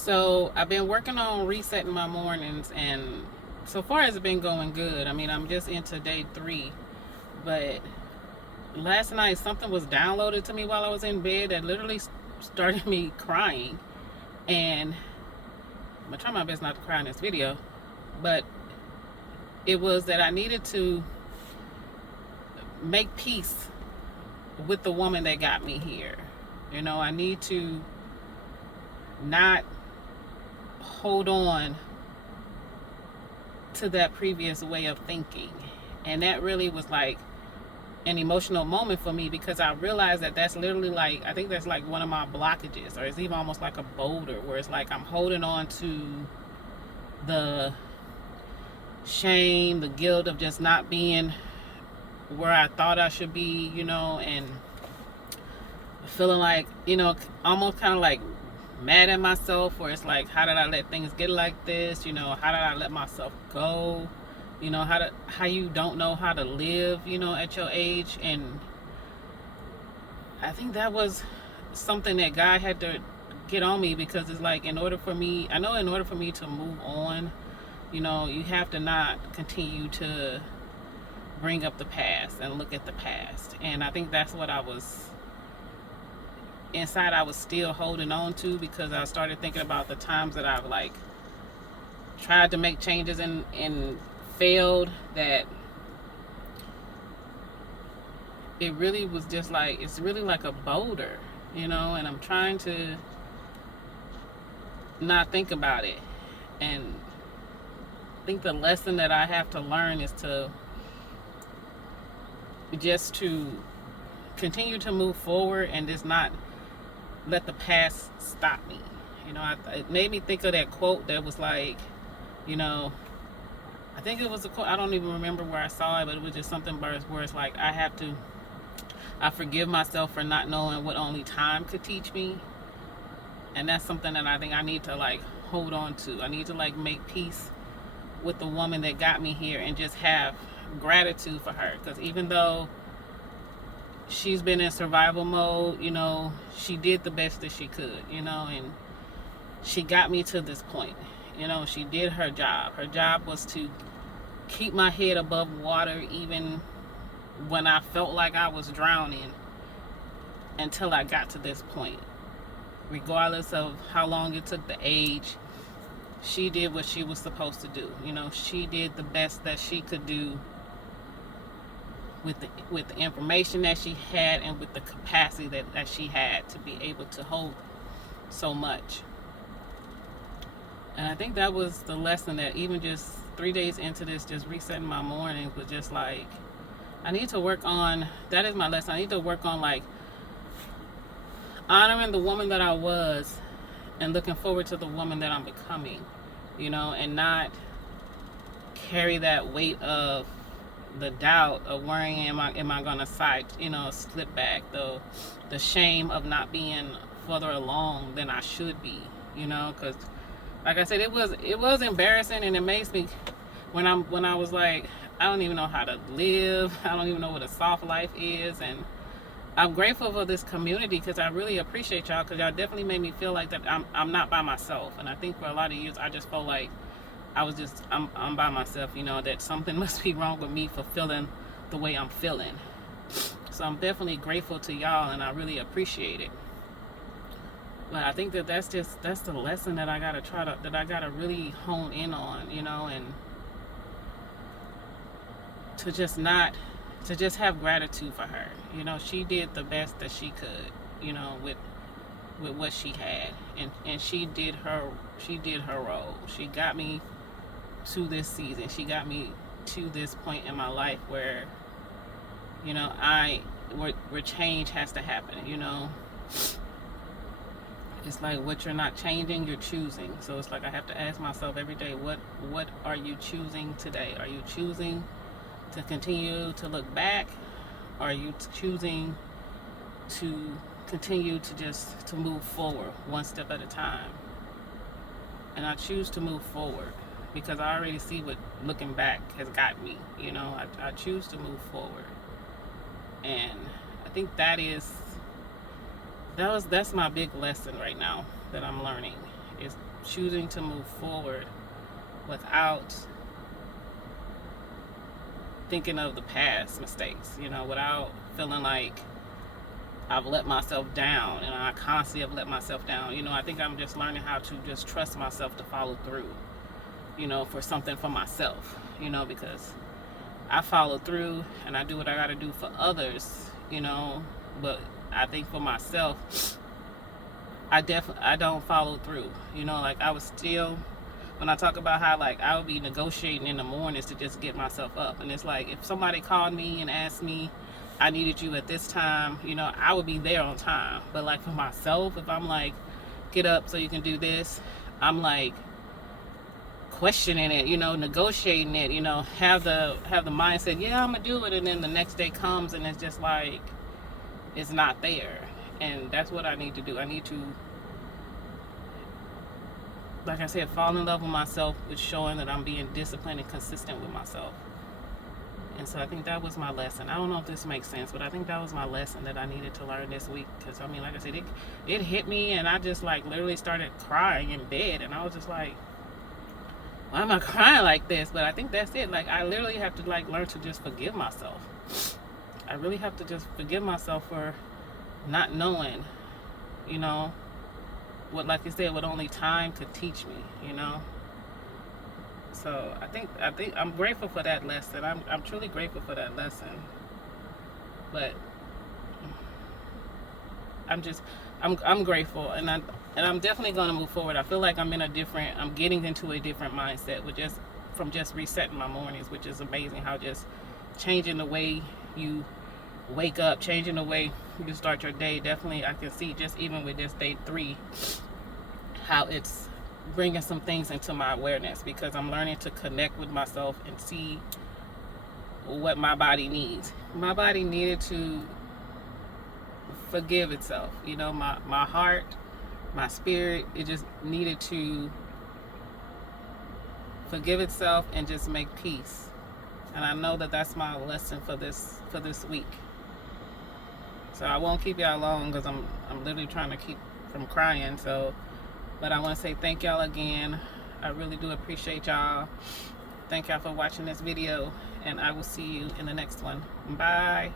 So I've been working on resetting my mornings, and so far it's been going good. I mean, I'm just into day 3, but last night something was downloaded to me while I was in bed that literally started me crying. And I'm gonna try my best not to cry in this video, but it was that I needed to make peace with the woman that got me here. I need to not hold on to that previous way of thinking. And that really was like an emotional moment for me, because I realized that that's literally like, I think that's like one of my blockages, or it's even almost like a boulder where it's like I'm holding on to the shame, the guilt of just not being where I thought I should be, and feeling like, almost kind of like mad at myself, where it's like, how did I let things get like this? How did I let myself go? How you don't know how to live, at your age. And I think that was something that God had to get on me, because it's like, in order for me to move on, you have to not continue to bring up the past and look at the past. And I think that's what I was still holding on to, because I started thinking about the times that I've like tried to make changes and failed, that it really was just like, it's really like a boulder, and I'm trying to not think about it. And I think the lesson that I have to learn is to continue to move forward and just not let the past stop me. It made me think of that quote that was like, I think it was a quote, I don't even remember where I saw it, but it was just something where it's like, I forgive myself for not knowing what only time could teach me. And that's something that I think I need to like hold on to. I need to like make peace with the woman that got me here, and just have gratitude for her, because even though she's been in survival mode, she did the best that she could, and she got me to this point. She did her job. Her job was to keep my head above water, even when I felt like I was drowning, until I got to this point. Regardless of how long it took, the age, she did what she was supposed to do. She did the best that she could do with the information that she had, and with the capacity that she had to be able to hold so much. And I think that was the lesson, that even just 3 days into this, just resetting my morning, was just like, I need to work on, that is my lesson, I need to work on like honoring the woman that I was, and looking forward to the woman that I'm becoming, and not carry that weight of the doubt of worrying, am I gonna slip back, the shame of not being further along than I should be, because like I said, it was embarrassing, and it makes me, when I was like, I don't even know how to live, I don't even know what a soft life is. And I'm grateful for this community, because I really appreciate y'all, because y'all definitely made me feel like that I'm not by myself. And I think for a lot of years I just felt like I'm by myself, that something must be wrong with me for feeling the way I'm feeling. So I'm definitely grateful to y'all, and I really appreciate it. But I think that's the lesson that I gotta really hone in on, and to just have gratitude for her. She did the best that she could, with what she had, and she did her role. She got me to this season. She got me to this point in my life where, where change has to happen. It's like, what you're not changing, you're choosing. So it's like, I have to ask myself every day, what are you choosing today? Are you choosing to continue to look back? Or are you choosing to continue to move forward one step at a time? And I choose to move forward, because I already see what looking back has got me. I choose to move forward. And I think that's my big lesson right now that I'm learning, is choosing to move forward without thinking of the past mistakes, you know, without feeling like I've let myself down, and I constantly have let myself down. You know, I think I'm just learning how to just trust myself to follow through, you know, for something for myself, you know, because I follow through and I do what I got to do for others, you know, but I think for myself, I don't follow through, you know, like I was still, when I talk about how like I would be negotiating in the mornings to just get myself up, and it's like if somebody called me and asked me, I needed you at this time, you know, I would be there on time. But like for myself, if I'm like, get up so you can do this, I'm like questioning it, you know, negotiating it, you know, have the mindset, yeah, I'm gonna do it, and then the next day comes and it's just like it's not there. And that's what I need to do. I need to, like I said, fall in love with myself, with showing that I'm being disciplined and consistent with myself. And so I think that was my lesson. I don't know if this makes sense, but I think that was my lesson that I needed to learn this week. Because, I mean, like I said, it hit me, and I just, like, literally started crying in bed. And I was just like, why am I crying like this? But I think that's it. Like, I literally have to, like, learn to just forgive myself. I really have to just forgive myself for not knowing, you know, what, like you said, what only time could teach me, you know. So I think I'm grateful for that lesson. I'm truly grateful for that lesson. But I'm grateful, and I'm definitely going to move forward. I feel like I'm getting into a different mindset with just resetting my mornings, which is amazing. How just changing the way you wake up, changing the way you start your day. Definitely, I can see just even with this day 3, how it's bringing some things into my awareness, because I'm learning to connect with myself and see what my body needs. My body needed to forgive itself, you know, my heart, my spirit, it just needed to forgive itself and just make peace. And I know that that's my lesson for this week. So I won't keep y'all long, because I'm literally trying to keep from crying. So, but I want to say thank y'all again. I really do appreciate y'all. Thank y'all for watching this video, and I will see you in the next one. Bye.